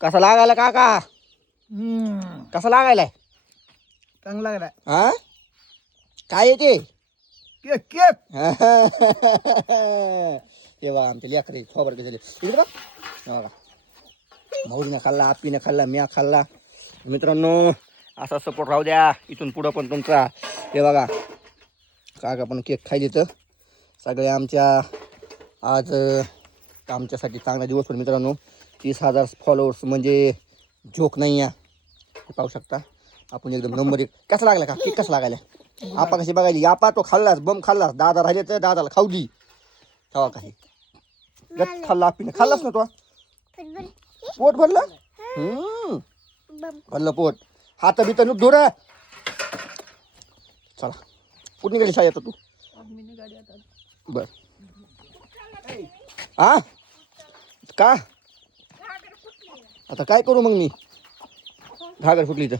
कसा लागायला काका? कसा लागायलाय? चांगला लागला. हा काय येते? Cake cake. हे बघा आमचे लेकरे खोबर झाले इकडे बघा. भाऊजीने खाल्ला, आप्पीने खाल्ला, म्या खाल्ला. मित्रांनो असा सपोर्ट राहू द्या इथून पुढं पण तुमचा. हे बघा काका पण केक खायले तर सगळे आमच्या आज आमच्यासाठी चांगला दिवस पण मित्रांनो. 30,000 फॉलोअर्स म्हणजे जोक नाही आहे. पाहू शकता आपण एकदम नंबर 1. कसा लागला का केक? कसा लागायला? आपा कशी बघायली? आपा तो खाल्लास, बम खाल्लास. दादा राहिले तर दादाला खाऊ दी. तेव्हा काही गट खाल्ला, आप्पीने खाल्लास ना तो. पोट भरलं. भरलं पोट. हात बीत नुक धुर. चला कुठली गाडी शाळेत तू? बर हा का आता काय करू मग मी? घागर फुटली तर